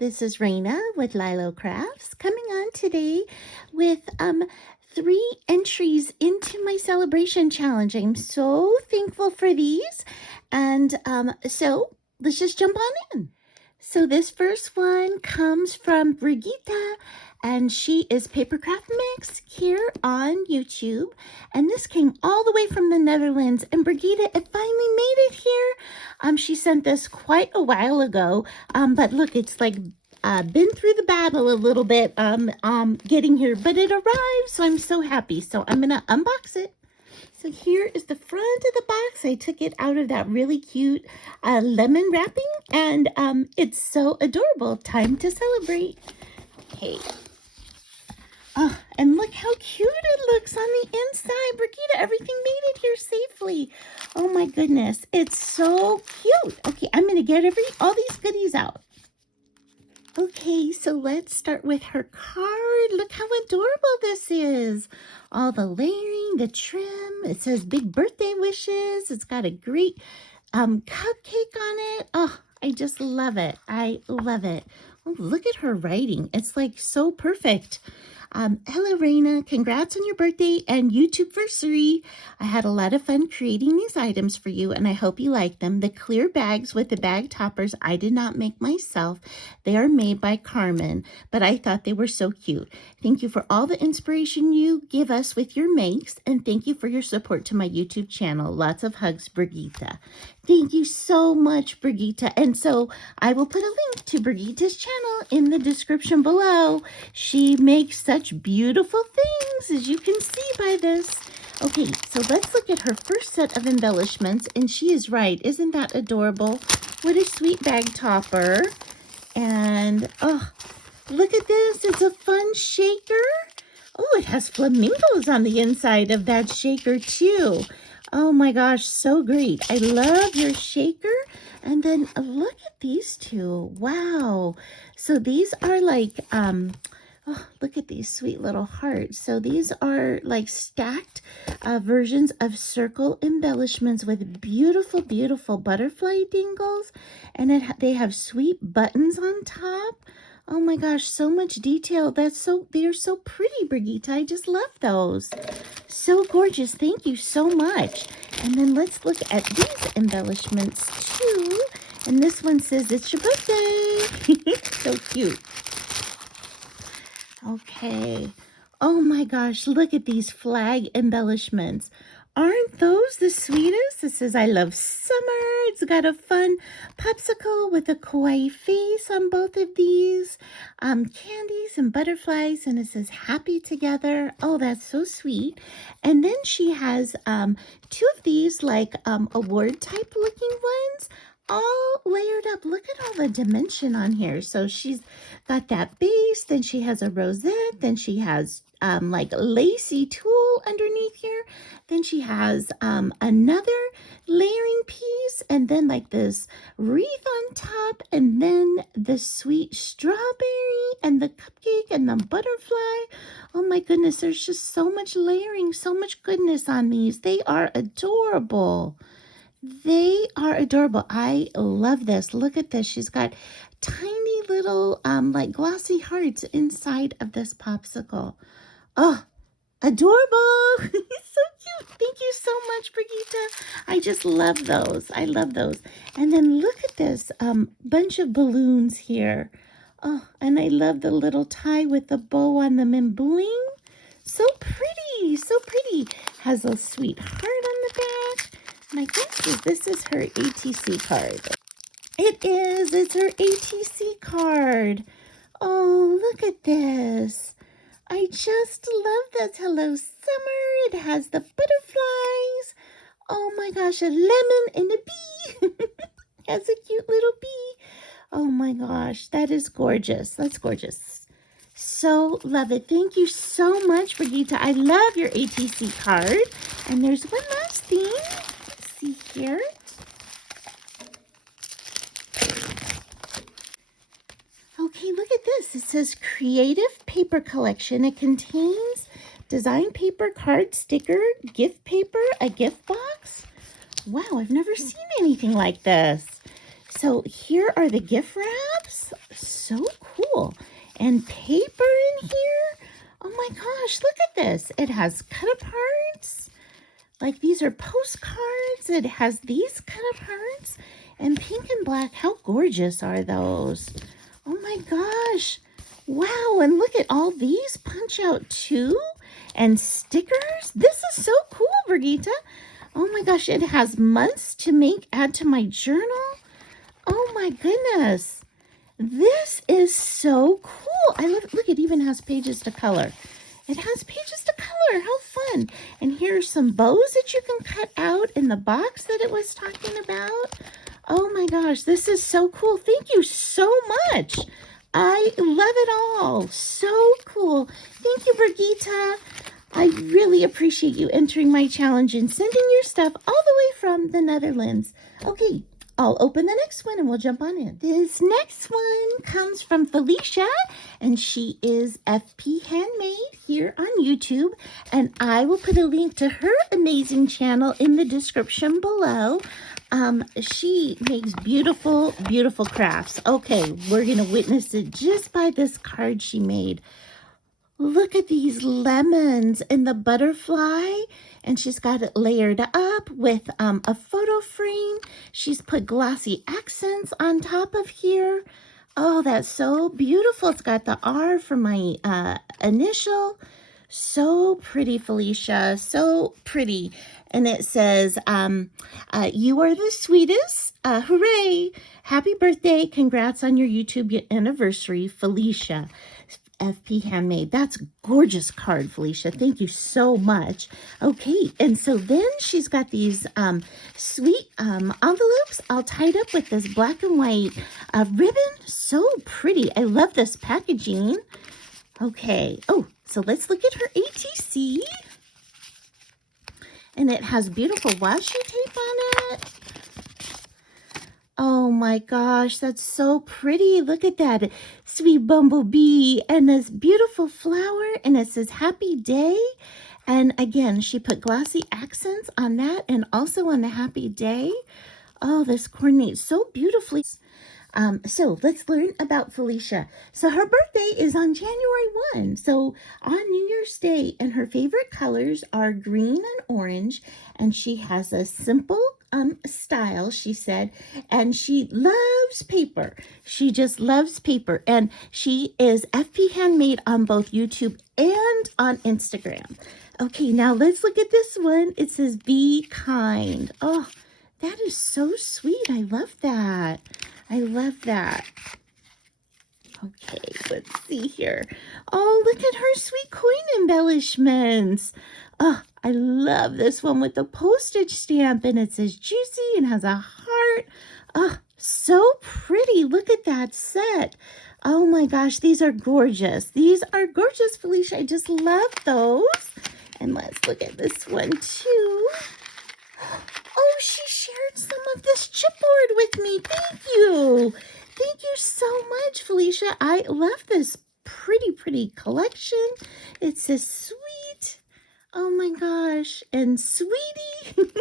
This is Raina with LYLO Crafts coming on today with 3 entries into my celebration challenge. I'm so thankful for these, and so let's just jump on in. So this first one comes from Brigitte, and she is Papercraft Mix here on YouTube. And this came all the way from the Netherlands. And Brigitte, it finally made it here. She sent this quite a while ago. But look, it's like been through the battle a little bit getting here, but it arrived. So I'm so happy. So I'm gonna unbox it. So here is the front of the box. I took it out of that really cute lemon wrapping, and it's so adorable. Time to celebrate. Okay. Oh, and look how cute it looks on the inside. Brigitte, everything made it here safely. Oh my goodness, it's so cute. Okay, I'm gonna get all these goodies out. Okay, so let's start with her card. Look how adorable this is. All the layering, the trim. It says big birthday wishes. It's got a great cupcake on it. Oh, I just love it. I love it. Oh, look at her writing. It's like so perfect. Hello, Raina. Congrats on your birthday and YouTubeversary. I had a lot of fun creating these items for you, and I hope you like them. The clear bags with the bag toppers I did not make myself. They are made by Carmen, but I thought they were so cute. Thank you for all the inspiration you give us with your makes, and thank you for your support to my YouTube channel. Lots of hugs, Brigitte. Thank you so much, Brigitte. And so I will put a link to Brigitte's channel in the description below. She makes such beautiful things, as you can see by this. Okay, so let's look at her first set of embellishments. And she is right. Isn't that adorable? What a sweet bag topper. And, oh, look at this. It's a fun shaker. Oh, it has flamingos on the inside of that shaker, too. Oh my gosh, so great. I love your shaker. And then look at these two. Wow. So these are like, oh, look at these sweet little hearts. So these are like stacked versions of circle embellishments with beautiful, beautiful butterfly dingles. And they have sweet buttons on top. Oh my gosh, so much detail. They're so pretty, Brigitte. I just love those. So gorgeous. Thank you so much. And then let's look at these embellishments too. And this one says, it's your birthday. So cute. Okay. Oh my gosh, look at these flag embellishments. Aren't those the sweetest? It says, I love summer. It's got a fun popsicle with a kawaii face on both of these. Candies and butterflies, and it says happy together. Oh, that's so sweet. And then she has 2 of these like award type looking ones, all layered up. Look at all the dimension on here. So she's got that base, then she has a rosette, then she has like lacy tulle underneath here, then she has another layering piece, and then like this wreath on top, and then the sweet strawberry and the cupcake and the butterfly. Oh my goodness, there's just so much layering, so much goodness on these. They are adorable. They are adorable. I love this. Look at this. She's got tiny little like glossy hearts inside of this popsicle. Oh, adorable. So cute. Thank you so much, Brigitte. I just love those. I love those. And then look at this bunch of balloons here. Oh, and I love the little tie with the bow on them and bling. So pretty. So pretty. Has a sweet heart on the back. My guess is this is her ATC card. It is. It's her ATC card. Oh, look at this. I just love this. Hello, summer. It has the butterflies. Oh my gosh, a lemon and a bee. Has a cute little bee. Oh my gosh, that is gorgeous. That's gorgeous. So love it. Thank you so much, Brigitte. I love your ATC card. And there's one last thing. Let's see here. Okay, look at this. It says Creative Paper Collection. It contains design paper, card, sticker, gift paper, a gift box. Wow, I've never seen anything like this. So here are the gift wraps. So so cool. And paper in here. Oh my gosh, look at this. It has cut-aparts. Like these are postcards. It has these cut-aparts. And pink and black. How gorgeous are those? Oh my gosh. Wow, and look at all these punch out too. And stickers. This is so cool, Brigitte. Oh my gosh, it has months to add to my journal. Oh my goodness. This is so cool. I love it. Look, it even has pages to color. It has pages to color. How fun. And here's some bows that you can cut out in the box that it was talking about. Oh my gosh, this is so cool. Thank you so much. I love it all. So cool. Thank you, Brigitte. I really appreciate you entering my challenge and sending your stuff all the way from the Netherlands. Okay, I'll open the next one and we'll jump on in. This next one comes from Felicia, and she is FP Handmade here on YouTube. And I will put a link to her amazing channel in the description below. She makes beautiful, beautiful crafts. Okay, we're going to witness it just by this card she made. Look at these lemons and the butterfly, and she's got it layered up with a photo frame. She's put glossy accents on top of here. Oh, that's so beautiful. It's got the R for my initial. So pretty, Felicia. So pretty. And it says, you are the sweetest. Hooray. Happy birthday. Congrats on your YouTube anniversary, Felicia. FP Handmade. That's a gorgeous card, Felicia. Thank you so much. Okay, and so then she's got these sweet envelopes all tied up with this black and white ribbon. So pretty. I love this packaging. Okay. Oh, so let's look at her ATC. And it has beautiful washi tape on it. Oh my gosh, that's so pretty. Look at that sweet bumblebee and this beautiful flower, and it says happy day. And again, she put glossy accents on that and also on the happy day. Oh, this coordinates so beautifully. So let's learn about Felicia. So her birthday is on January 1. So on New Year's Day, and her favorite colors are green and orange. And she has a simple style, she said, and she loves paper. She just loves paper. And she is FP Handmade on both YouTube and on Instagram. Okay, now let's look at this one. It says, be kind. Oh, that is so sweet. I love that. I love that. Okay, let's see here. Oh, look at her sweet coin embellishments. Oh, I love this one with the postage stamp, and it says juicy and has a heart. Oh, so pretty. Look at that set. Oh my gosh, these are gorgeous. These are gorgeous, Felicia. I just love those. And let's look at this one too. Oh, she shared some of this chipboard with me. Thank you. Thank you so much, Felicia. I love this pretty, pretty collection. It says sweet. Oh my gosh. And sweetie.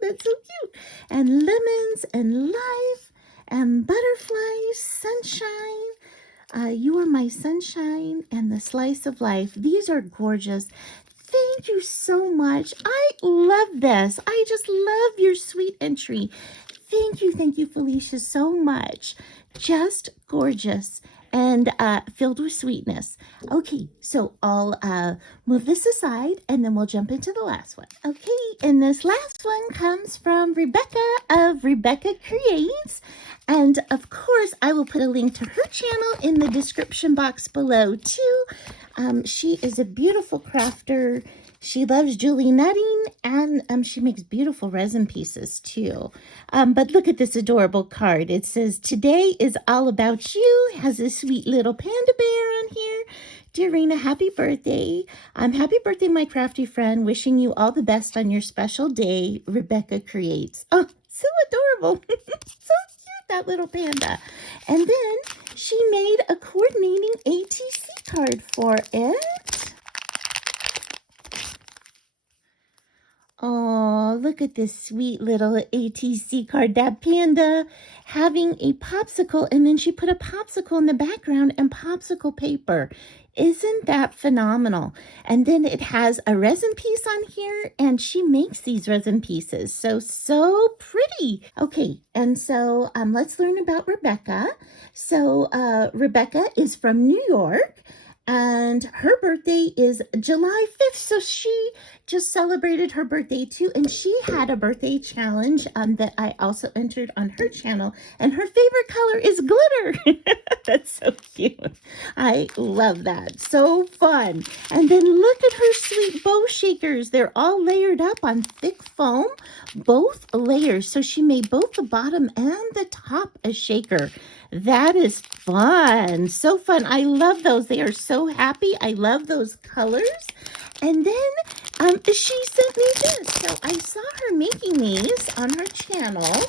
That's so cute. And lemons and life and butterflies, sunshine. You are my sunshine and the slice of life. These are gorgeous. Thank you so much. I love this. I just love your sweet entry. Thank you, Felicia, so much. Just gorgeous and filled with sweetness. Okay, so I'll move this aside and then we'll jump into the last one. Okay, and this last one comes from Rebecca of Rebecca Creates. And of course, I will put a link to her channel in the description box below too. She is a beautiful crafter. She loves Julie nutting, and she makes beautiful resin pieces too. But look at this adorable card. It says, today is all about you. It has a sweet little panda bear on here. Dear Raina, happy birthday. Happy birthday, my crafty friend. Wishing you all the best on your special day, Rebecca Creates. Oh, so adorable. So cute, that little panda. And then she made a coordinating ATC card for it. Oh, look look at this sweet little ATC card. That panda having a popsicle, and then she put a popsicle in the background and popsicle paper. Isn't that phenomenal? And then it has a resin piece on here, and she makes these resin pieces. So pretty. Okay, and so let's learn about Rebecca. So Rebecca is from New York, and her birthday is July 5th. So she just celebrated her birthday too, and she had a birthday challenge that I also entered on her channel, and her favorite color is glitter. That's so cute. I love that. So fun. And then look at her sweet bow shakers. They're all layered up on thick foam, both layers. So she made both the bottom and the top a shaker. That is fun. So fun. I love those. They are so happy. I love those colors. And then she sent me this. So I saw her making these on her channel,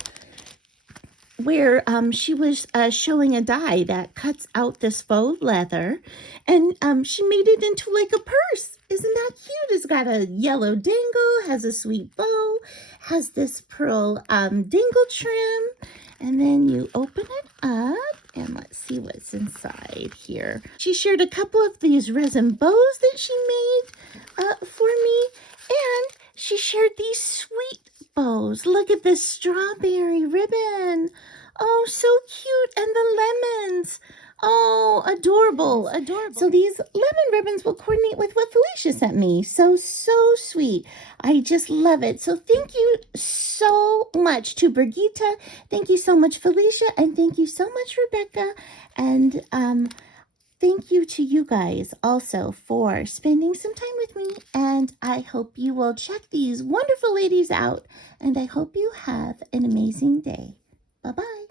where she was showing a die that cuts out this faux leather, and she made it into like a purse. Isn't that cute? It's got a yellow dangle, has a sweet bow, has this pearl dangle trim, and then you open it up, and let's see what's inside here. She shared a couple of these resin bows that she made for me, and she shared these sweet bows. Look at this strawberry ribbon. Oh, so cute. And the lemons. Oh, adorable, adorable. So these lemon ribbons will coordinate with what Felicia sent me. So sweet. I just love it. So thank you so much to Brigitte. Thank you so much, Felicia. And thank you so much, Rebecca. And thank you to you guys also for spending some time with me. And I hope you will check these wonderful ladies out. And I hope you have an amazing day. Bye-bye.